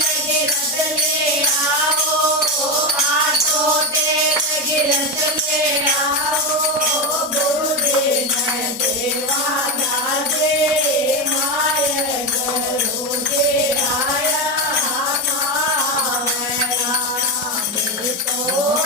भगीरथ ले आओ, आठों तेल भगीरथ ले आओ, गुरुदेव देवा दादे माय करो जे आया मावड़ा तो